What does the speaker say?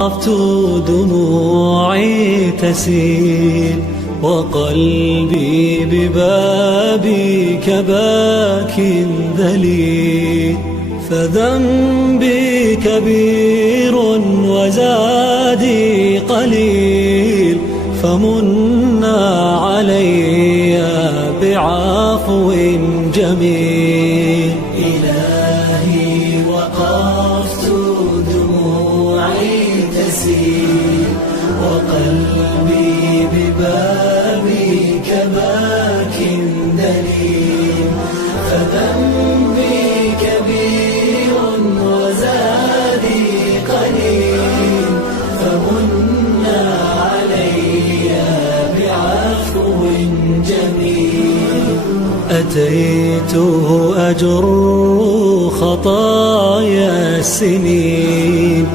عرفت دموعي تسيل وقلبي ببابك باك ذليل، فذنبي كبير وزادي قليل، فمنا علي بعفو جميل. إلهي وقفت دموعي تسيل وقلبي ببابك باك دليل، فذنبي كبير وزادي قليل، فمنا علي بعفو جميل. أتيته أجر خطايا السنين،